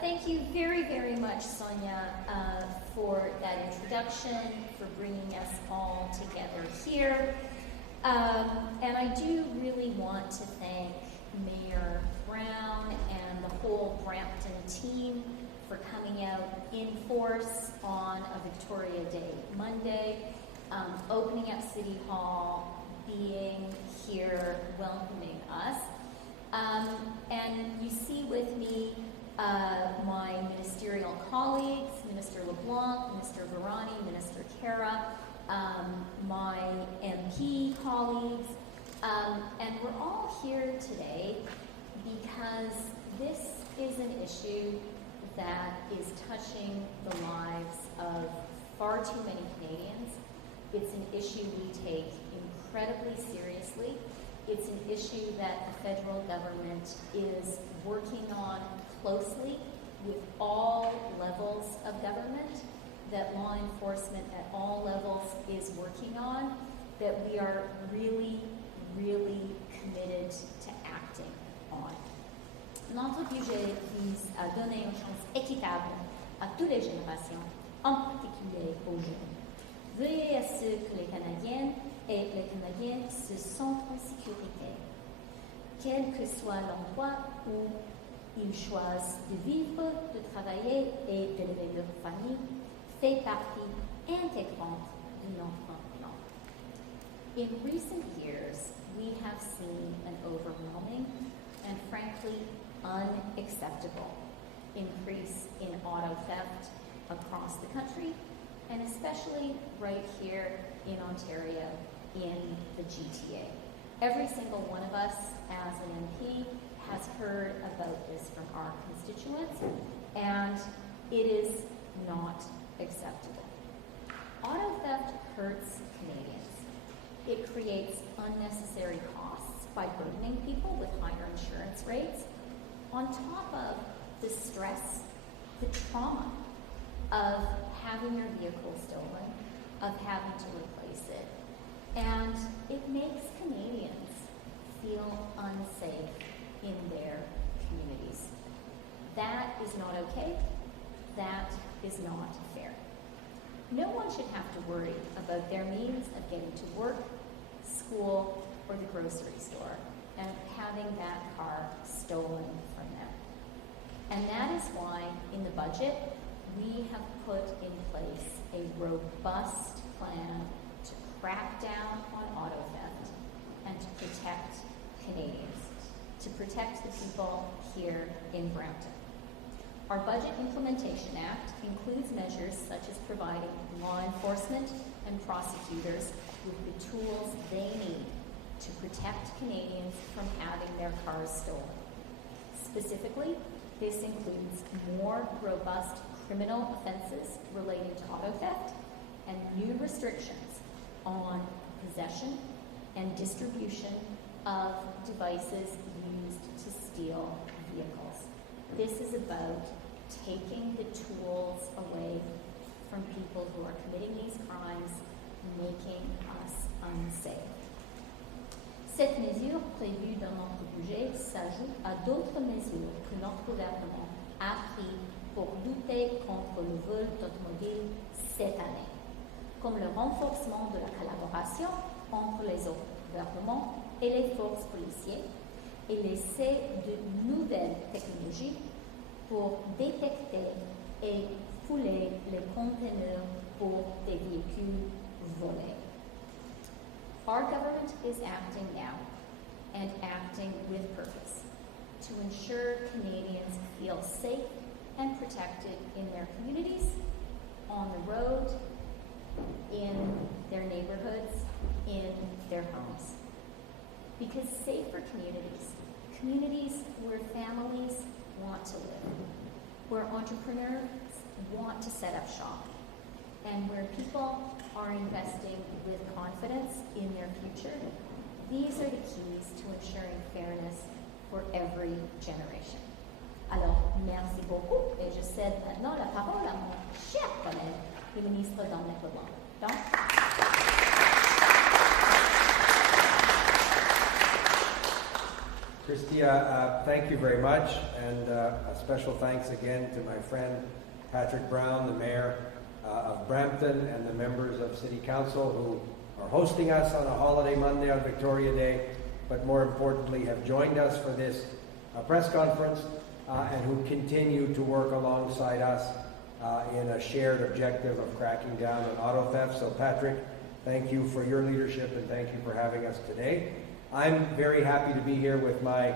Thank you very, very much, Sonia, for that introduction, for bringing us all together here. And I do really want to thank Mayor Brown and the whole Brampton team for coming out in force on a Victoria Day Monday, opening up City Hall, being here, welcoming us. And you see with me my ministerial colleagues, Minister LeBlanc, Minister Varani, Minister Kara, my MP colleagues, and we're all here today because this is an issue that is touching the lives of far too many Canadians. It's an issue we take incredibly seriously. It's an issue that the federal government is working on closely with all levels of government, that law enforcement at all levels is working on, that we are really, really committed to acting on. Notre budget vise à donner une chance équitable à toutes les générations, en particulier aux jeunes. Veiller à ce que les Canadiennes et les Canadiens se sentent en sécurité, quel que soit l'endroit où ils choisissent de vivre, de travailler et d'élever leur famille, fait partie intégrante de notre plan. In recent years, we have seen an overwhelming and frankly unacceptable increase in auto theft across the country, and especially right here in Ontario in the GTA. Every single one of us as an MP has heard about this from our constituents, and it is not acceptable. Auto theft hurts Canadians. It creates unnecessary costs by burdening people with higher insurance rates, on top of the stress, the trauma of having your vehicle stolen, of having to replace it. And it makes Canadians feel unsafe in their communities. That is not okay. That is not fair. No one should have to worry about their means of getting to work, school, or the grocery store and having that car stolen from them. And that is why in the budget we have put in place a robust plan to crack down on auto theft and to protect Canadians, to protect the people here in Brampton. Our Budget Implementation Act includes measures such as providing law enforcement and prosecutors with the tools they need to protect Canadians from having their cars stolen. Specifically, this includes more robust criminal offenses relating to auto theft and new restrictions on possession and distribution of devices used to steal vehicles. This is about taking the tools away from people who are committing these crimes, making us unsafe. Cette mesure prévue dans notre budget s'ajoute à d'autres mesures que notre gouvernement a prises pour lutter contre le vol d'automobiles cette année, comme le renforcement de la collaboration entre les autres gouvernements et les forces policières et l'essai de nouvelles technologies pour détecter et fouler les conteneurs pour des véhicules volés. Our government is acting now and acting with purpose to ensure Canadians feel safe and protected in their communities, on the road, in their neighborhoods, in their homes. Because safer communities, communities where families want to live, where entrepreneurs want to set up shop, and where people are investing with confidence in their future, these are the keys to ensuring fairness for every generation. Alors, merci beaucoup, et je cède maintenant la parole à mon cher collègue, le ministre Dominic LeBlanc. Chrystia, thank you very much, and a special thanks again to my friend Patrick Brown, the Mayor of Brampton, and the members of City Council who are hosting us on a holiday Monday on Victoria Day, but more importantly have joined us for this press conference and who continue to work alongside us in a shared objective of cracking down on auto theft. So Patrick, thank you for your leadership and thank you for having us today. I'm very happy to be here with my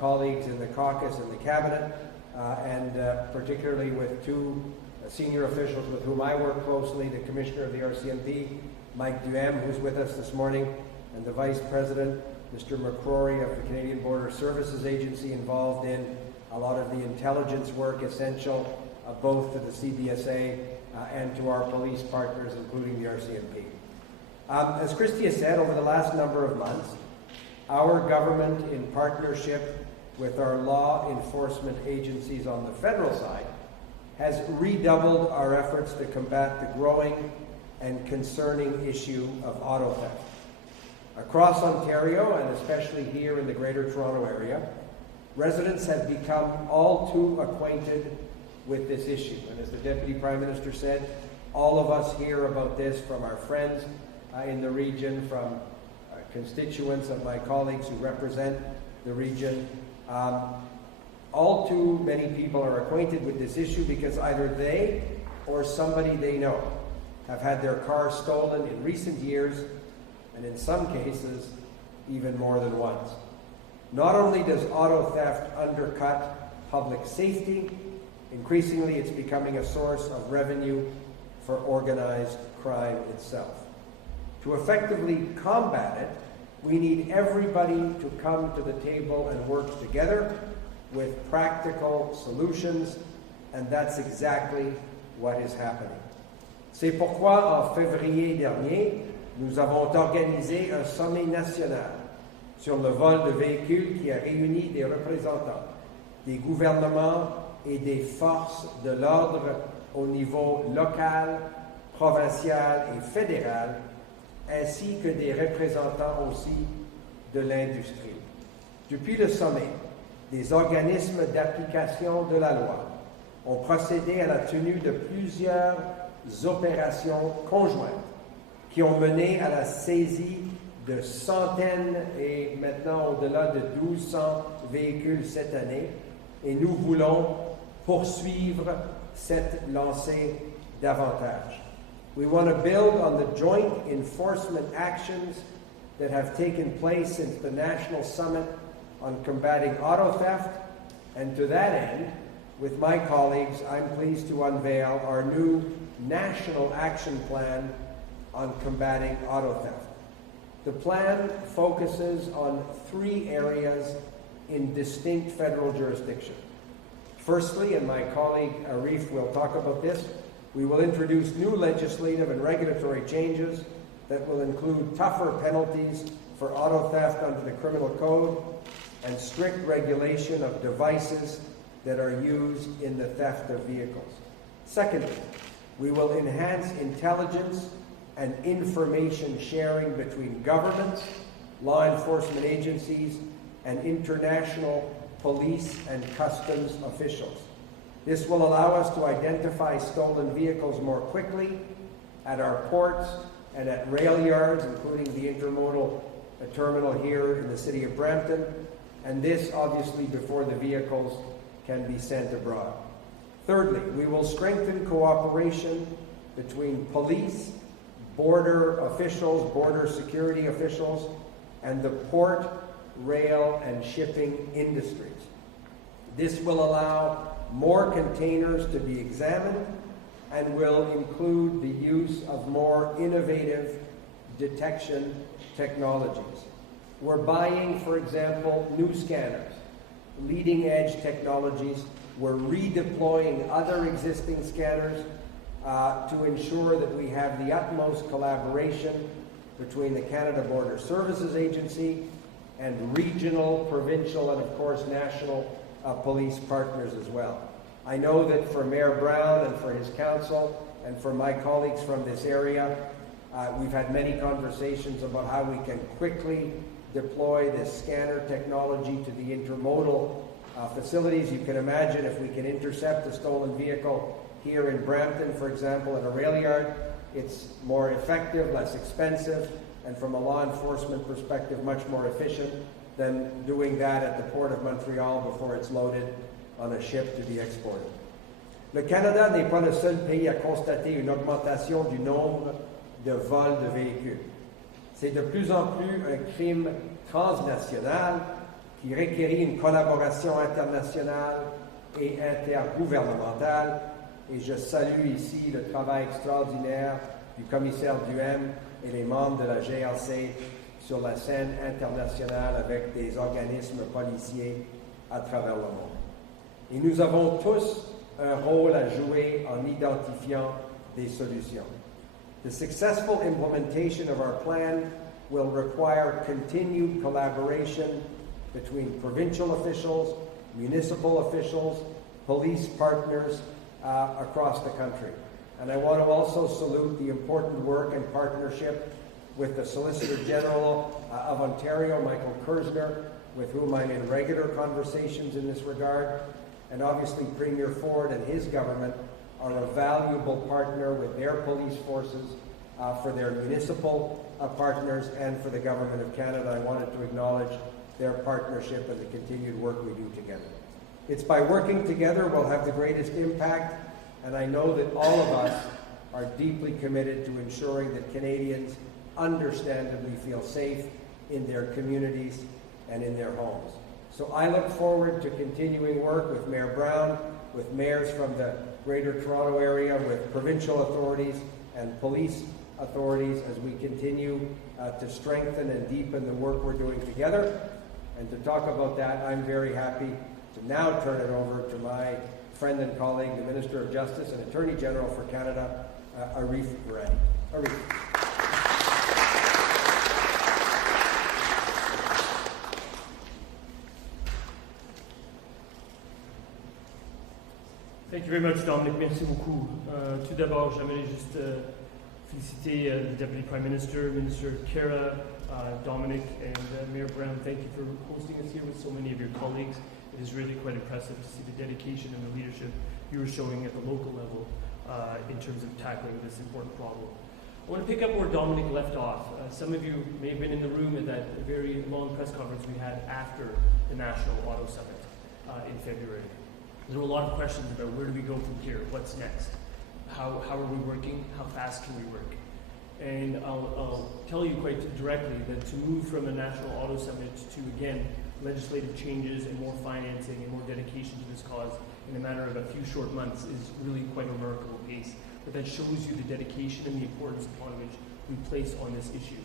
colleagues in the caucus and the cabinet, and particularly with two senior officials with whom I work closely, the Commissioner of the RCMP, Mike Duhem, who's with us this morning, and the Vice President, Mr. McCrory of the Canadian Border Services Agency, involved in a lot of the intelligence work essential both to the CBSA and to our police partners, including the RCMP. As Chrystia said, over the last number of months, our government, in partnership with our law enforcement agencies on the federal side, has redoubled our efforts to combat the growing and concerning issue of auto theft. Across Ontario, and especially here in the Greater Toronto Area, residents have become all too acquainted with this issue. And as the Deputy Prime Minister said, all of us hear about this from our friends in the region, from constituents of my colleagues who represent the region. All too many people are acquainted with this issue because either they or somebody they know have had their car stolen in recent years, and in some cases, even more than once. Not only does auto theft undercut public safety, increasingly it's becoming a source of revenue for organized crime itself. To effectively combat it, we need everybody to come to the table and work together with practical solutions, and that's exactly what is happening. C'est pourquoi, en février dernier, nous avons organisé un sommet national sur le vol de véhicules qui a réuni des représentants des gouvernements et des forces de l'ordre au niveau local, provincial et fédéral, ainsi que des représentants aussi de l'industrie. Depuis le sommet, des organismes d'application de la loi ont procédé à la tenue de plusieurs opérations conjointes qui ont mené à la saisie de centaines et maintenant au-delà de 1200 véhicules cette année, et nous voulons poursuivre cette lancée davantage. We want to build on the joint enforcement actions that have taken place since the National Summit on combating auto theft, and to that end, with my colleagues, I'm pleased to unveil our new National Action Plan on combating auto theft. The plan focuses on three areas in distinct federal jurisdiction. Firstly, and my colleague Arif will talk about this, we will introduce new legislative and regulatory changes that will include tougher penalties for auto theft under the Criminal Code and strict regulation of devices that are used in the theft of vehicles. Secondly, we will enhance intelligence and information sharing between governments, law enforcement agencies, and international police and customs officials. This will allow us to identify stolen vehicles more quickly at our ports and at rail yards, including the intermodal terminal here in the city of Brampton, and this obviously before the vehicles can be sent abroad. Thirdly, we will strengthen cooperation between police, border officials, border security officials, and the port, rail, and shipping industries. This will allow more containers to be examined and will include the use of more innovative detection technologies. We're buying, for example, new scanners, leading-edge technologies. We're redeploying other existing scanners to ensure that we have the utmost collaboration between the Canada Border Services Agency and regional, provincial, and of course national police partners as well. I know that for Mayor Brown and for his council and for my colleagues from this area, we've had many conversations about how we can quickly deploy this scanner technology to the intermodal facilities. You can imagine if we can intercept a stolen vehicle here in Brampton, for example, at a rail yard, it's more effective, less expensive, and from a law enforcement perspective, much more efficient than doing that at the Port of Montreal before it's loaded on a ship to be exported. Le Canada n'est pas le seul pays à constater une augmentation du nombre de vols de véhicules. C'est de plus en plus un crime transnational qui requérit une collaboration internationale et intergouvernementale. Et je salue ici le travail extraordinaire du commissaire Duhem et les membres de la GRC sur la scène internationale avec des organismes policiers à travers le monde. Et nous avons tous un rôle à jouer en identifiant des solutions. The successful implementation of our plan will require continued collaboration between provincial officials, municipal officials, police partners across the country. And I want to also salute the important work and partnership with the Solicitor General of Ontario, Michael Kersner, with whom I'm in regular conversations in this regard. And obviously Premier Ford and his government are a valuable partner with their police forces, for their municipal partners, and for the Government of Canada. I wanted to acknowledge their partnership and the continued work we do together. It's by working together we'll have the greatest impact, and I know that all of us are deeply committed to ensuring that Canadians understandably feel safe in their communities and in their homes. So I look forward to continuing work with Mayor Brown, with mayors from the Greater Toronto Area, with provincial authorities and police authorities as we continue to strengthen and deepen the work we're doing together. And to talk about that, I'm very happy to now turn it over to my friend and colleague, the Minister of Justice and Attorney General for Canada, Arif Virani. Arif. Thank you very much, Dominic. Merci beaucoup. Tout d'abord, j'aimerais juste féliciter the Deputy Prime Minister, Minister Kara, Dominic, and Mayor Brown. Thank you for hosting us here with so many of your colleagues. It is really quite impressive to see the dedication and the leadership you are showing at the local level in terms of tackling this important problem. I want to pick up where Dominic left off. Some of you may have been in the room at that very long press conference we had after the National Auto Summit in February. There were a lot of questions about where do we go from here, what's next, how are we working, how fast can we work? And I'll tell you quite directly that to move from a National Auto Summit to, again, legislative changes and more financing and more dedication to this cause in a matter of a few short months is really quite a remarkable pace. But that shows you the dedication and the importance upon which we place on this issue.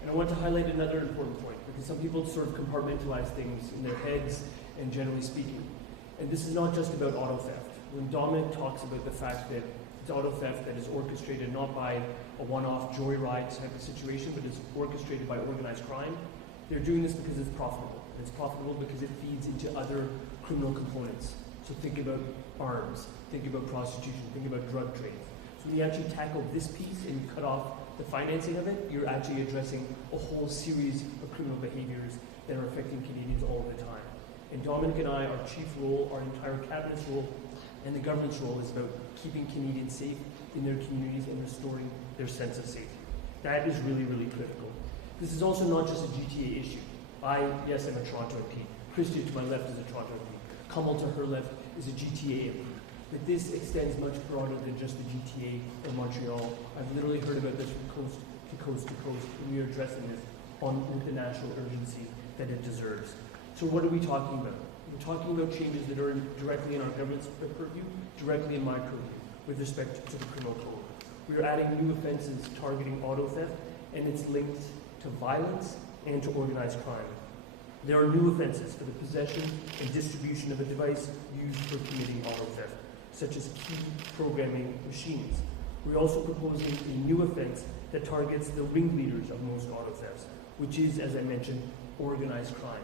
And I want to highlight another important point, because some people sort of compartmentalize things in their heads and generally speaking. And this is not just about auto theft. When Dominic talks about the fact that it's auto theft that is orchestrated not by a one-off joyride type of situation, but is orchestrated by organized crime, they're doing this because it's profitable. And it's profitable because it feeds into other criminal components. So think about arms, think about prostitution, think about drug trade. So when you actually tackle this piece and you cut off the financing of it, you're actually addressing a whole series of criminal behaviors that are affecting Canadians all the time. And Dominic and I, our chief role, our entire cabinet's role, and the government's role is about keeping Canadians safe in their communities and restoring their sense of safety. That is really, really critical. This is also not just a GTA issue. Yes, I'm a Toronto MP. Chrystia to my left is a Toronto MP. Kamal to her left is a GTA MP. But this extends much broader than just the GTA or Montreal. I've literally heard about this from coast to coast to coast, and we are addressing this with the national urgency that it deserves. So what are we talking about? We're talking about changes that are directly in our government's purview, directly in my purview, with respect to the criminal code. We are adding new offenses targeting auto theft, and it's linked to violence and to organized crime. There are new offenses for the possession and distribution of a device used for committing auto theft, such as key programming machines. We're also proposing a new offense that targets the ringleaders of most auto thefts, which is, as I mentioned, organized crime.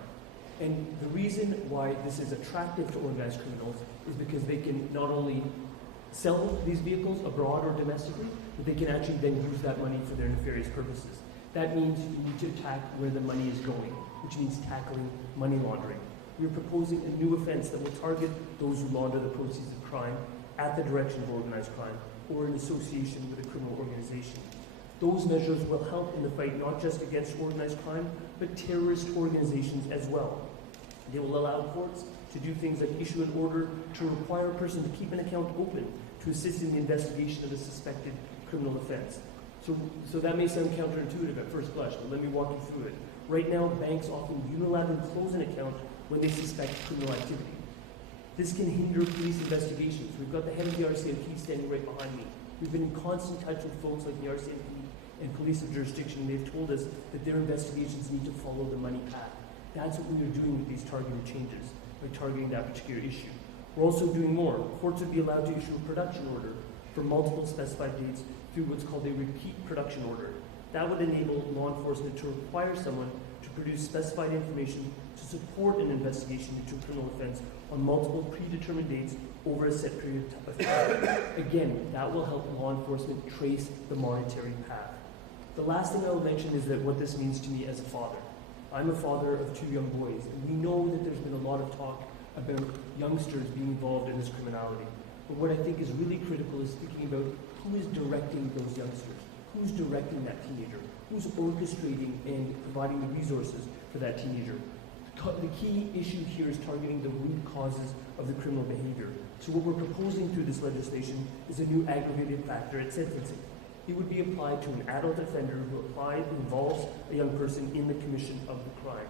And the reason why this is attractive to organized criminals is because they can not only sell these vehicles abroad or domestically, but they can actually then use that money for their nefarious purposes. That means you need to attack where the money is going, which means tackling money laundering. We are proposing a new offense that will target those who launder the proceeds of crime at the direction of organized crime or in association with a criminal organization. Those measures will help in the fight not just against organized crime, but terrorist organizations as well. They will allow courts to do things like issue an order to require a person to keep an account open to assist in the investigation of a suspected criminal offense. So that may sound counterintuitive at first blush, but let me walk you through it. Right now, banks often unilaterally close an account when they suspect criminal activity. This can hinder police investigations. We've got the head of the RCMP standing right behind me. We've been in constant touch with folks like the RCMP and police of jurisdiction, and they've told us that their investigations need to follow the money path. That's what we are doing with these targeted changes, by targeting that particular issue. We're also doing more. Courts would be allowed to issue a production order for multiple specified dates through what's called a repeat production order. That would enable law enforcement to require someone to produce specified information to support an investigation into a criminal offense on multiple predetermined dates over a set period of time. Again, that will help law enforcement trace the monetary path. The last thing I will mention is that what this means to me as a father. I'm a father of 2 young boys, and we know that there's been a lot of talk about youngsters being involved in this criminality. But what I think is really critical is thinking about who is directing those youngsters, who's directing that teenager, who's orchestrating and providing the resources for that teenager. The key issue here is targeting the root causes of the criminal behavior. So what we're proposing through this legislation is a new aggravated factor at sentencing. It would be applied to an adult offender who involves a young person in the commission of the crime.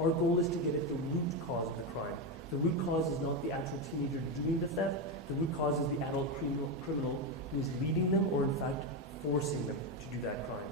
Our goal is to get at the root cause of the crime. The root cause is not the actual teenager doing the theft. The root cause is the adult criminal who is leading them or, in fact, forcing them to do that crime.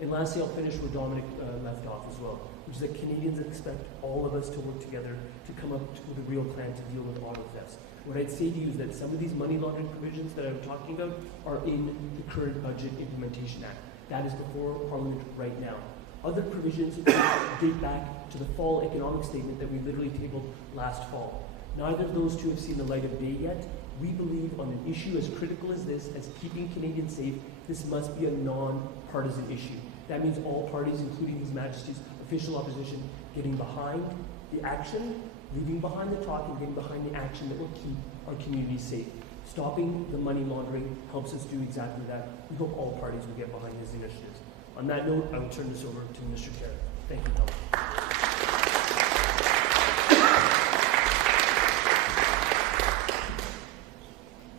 And lastly, I'll finish where Dominic left off as well, which is that Canadians expect all of us to work together to come up with a real plan to deal with auto thefts. What I'd say to you is that some of these money laundering provisions that I'm talking about are in the current Budget Implementation Act. That is before Parliament right now. Other provisions date back to the fall economic statement that we literally tabled last fall. Neither of those two have seen the light of day yet. We believe on an issue as critical as this, as keeping Canadians safe, this must be a non-partisan issue. That means all parties, including His Majesty's official opposition, getting behind the action, leaving behind the talk, and getting behind the action that will keep our communities safe. Stopping the money laundering helps us do exactly that. We hope all parties will get behind his initiatives. On that note, I will turn this over to Minister Chrystia. Thank you, Tom.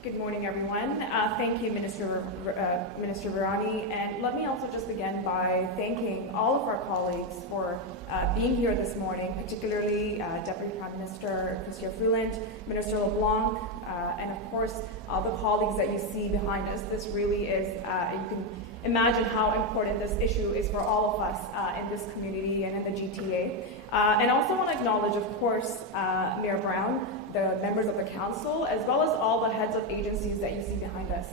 Good morning, everyone. Thank you, Minister Virani. And let me also just begin by thanking all of our colleagues for being here this morning, particularly Deputy Prime Minister Chrystia Freeland, Minister LeBlanc, and of course, all the colleagues that you see behind us. This really is, you can imagine how important this issue is for all of us in this community and in the GTA. And also want to acknowledge, of course, Mayor Brown, the members of the council, as well as all the heads of agencies that you see behind us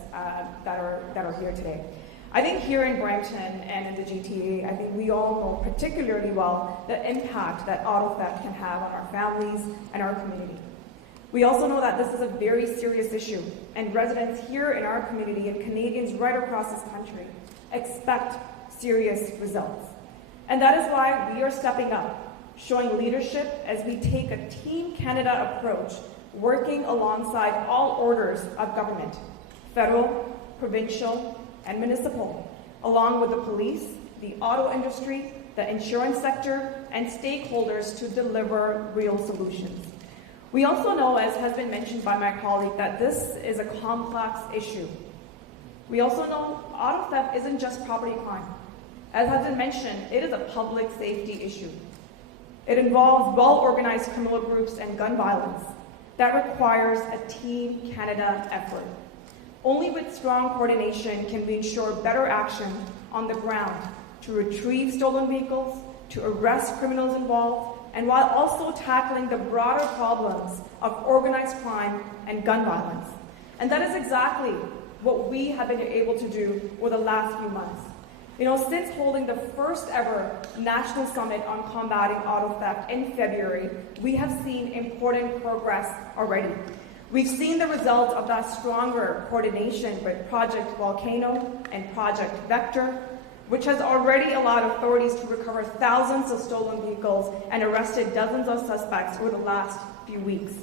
that are here today. I think here in Brampton and in the GTA, I think we all know particularly well the impact that auto theft can have on our families and our community. We also know that this is a very serious issue, and residents here in our community and Canadians right across this country expect serious results. And that is why we are stepping up, showing leadership as we take a Team Canada approach, working alongside all orders of government, federal, provincial, and municipal, along with the police, the auto industry, the insurance sector, and stakeholders to deliver real solutions. We also know, as has been mentioned by my colleague, that this is a complex issue. We also know auto theft isn't just property crime. As has been mentioned, it is a public safety issue. It involves well-organized criminal groups and gun violence that requires a Team Canada effort. Only with strong coordination can we ensure better action on the ground to retrieve stolen vehicles, to arrest criminals involved, and while also tackling the broader problems of organized crime and gun violence. And that is exactly what we have been able to do over the last few months. Since holding the first ever National Summit on Combating Auto Theft in February, we have seen important progress already. We've seen the results of that stronger coordination with Project Volcano and Project Vector, which has already allowed authorities to recover thousands of stolen vehicles and arrested dozens of suspects over the last few weeks.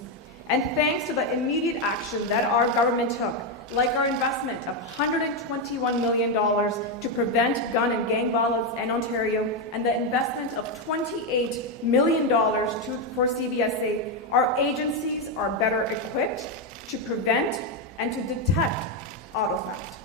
And thanks to the immediate action that our government took, like our investment of $121 million to prevent gun and gang violence in Ontario, and the investment of $28 million for CBSA, our agencies are better equipped to prevent and to detect auto theft.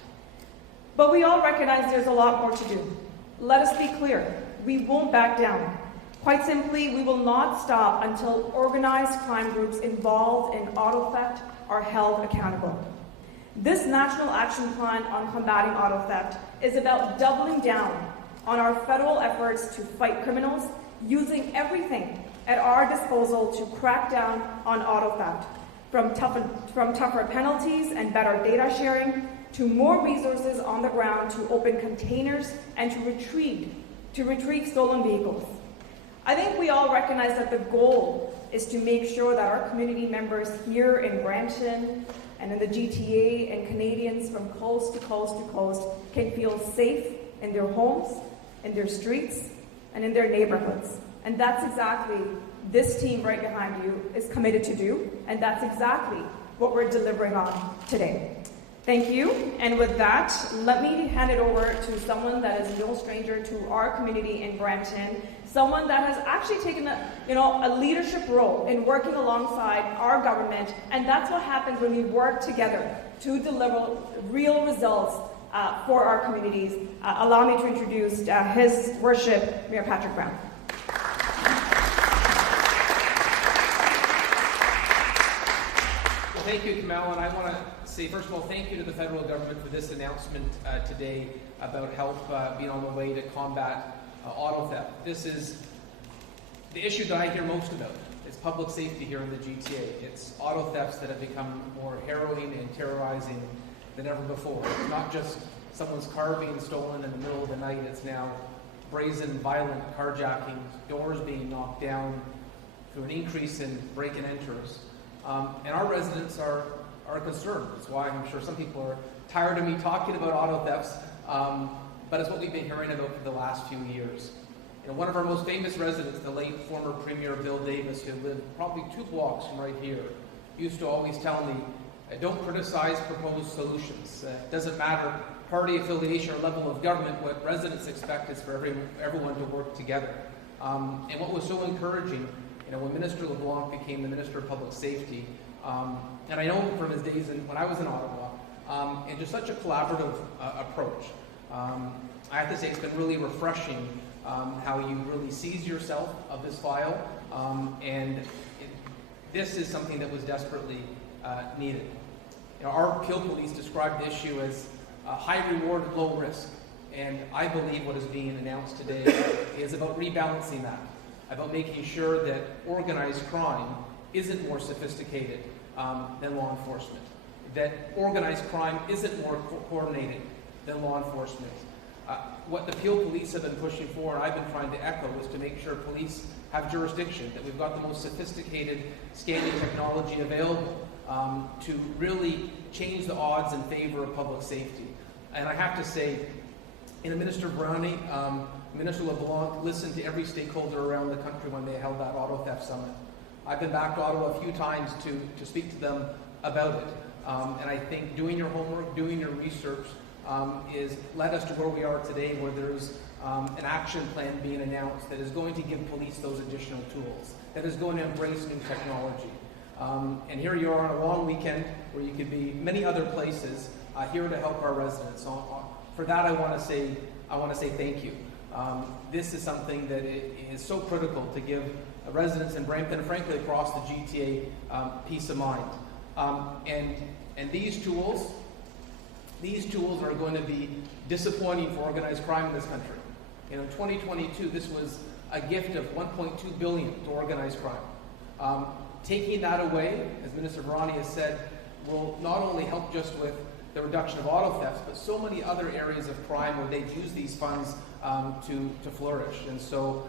But we all recognize there's a lot more to do. Let us be clear, we won't back down. Quite simply, we will not stop until organized crime groups involved in auto theft are held accountable. This National Action Plan on combating auto theft is about doubling down on our federal efforts to fight criminals, using everything at our disposal to crack down on auto theft, from tougher penalties and better data sharing, to more resources on the ground to open containers and to retrieve stolen vehicles. I think we all recognize that the goal is to make sure that our community members here in Brampton and in the GTA and Canadians from coast to coast to coast can feel safe in their homes, in their streets, and in their neighborhoods. And that's exactly this team right behind you is committed to do, and that's exactly what we're delivering on today. Thank you. And with that, let me hand it over to someone that is no stranger to our community in Brampton, someone that has actually taken a leadership role in working alongside our government, and that's what happens when we work together to deliver real results for our communities. Allow me to introduce His Worship, Mayor Patrick Brown. Well, thank you, Kamala, and I want to say, first of all, thank you to the federal government for this announcement today about help being on the way to combat auto theft. This is the issue that I hear most about. It's public safety here in the GTA. It's auto thefts that have become more harrowing and terrorizing than ever before. It's not just someone's car being stolen in the middle of the night. It's now brazen, violent carjacking, doors being knocked down through an increase in break and enters. And our residents are concerned. That's why I'm sure some people are tired of me talking about auto thefts, but it's what we've been hearing about for the last few years. One of our most famous residents, the late former Premier Bill Davis, who lived probably 2 blocks from right here, used to always tell me, don't criticize proposed solutions. It doesn't matter party affiliation or level of government, what residents expect is for everyone to work together. And what was so encouraging, when Minister LeBlanc became the Minister of Public Safety, and I know from his days when I was in Ottawa, and just such a collaborative approach. I have to say it's been really refreshing how you really seize yourself of this file, and this is something that was desperately needed. Our Peel Police described the issue as high reward, low risk, and I believe what is being announced today is about rebalancing that, about making sure that organized crime isn't more sophisticated than law enforcement, that organized crime isn't more coordinated than law enforcement. What the Peel Police have been pushing for, and I've been trying to echo, is to make sure police have jurisdiction, that we've got the most sophisticated scanning technology available to really change the odds in favor of public safety. And I have to say, Minister Brownie, Minister LeBlanc listened to every stakeholder around the country when they held that auto theft summit. I've been back to Ottawa a few times to speak to them about it. And I think doing your homework, doing your research is led us to where we are today, where there's an action plan being announced that is going to give police those additional tools, that is going to embrace new technology. And here you are on a long weekend where you could be many other places here to help our residents. For that, I want to say thank you. This is something that is so critical to give residents in Brampton and frankly across the GTA peace of mind. And these tools are going to be disappointing for organized crime in this country. In 2022, this was a gift of $1.2 billion to organized crime. Taking that away, as Minister Varani has said, will not only help just with the reduction of auto thefts, but so many other areas of crime where they've used these funds to flourish. And so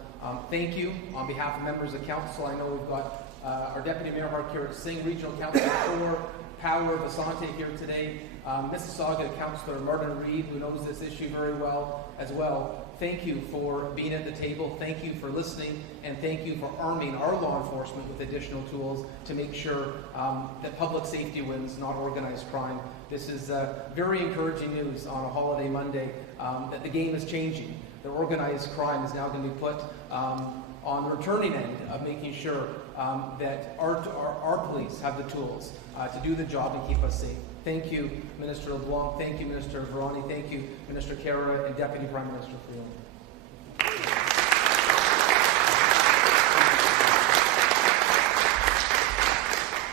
thank you on behalf of members of council. I know we've got our Deputy Mayor Harcourt Singh, Regional Councillor for Power Vasante here today, Mississauga Councillor Martin Reid, who knows this issue very well as well. Thank you for being at the table. Thank you for listening, and thank you for arming our law enforcement with additional tools to make sure that public safety wins, not organized crime. This is very encouraging news on a holiday Monday that the game is changing. The organized crime is now going to be put on the returning end of making sure that our police have the tools to do the job and keep us safe. Thank you, Minister LeBlanc. Thank you, Minister Verani. Thank you, Minister Kara and Deputy Prime Minister Freeland.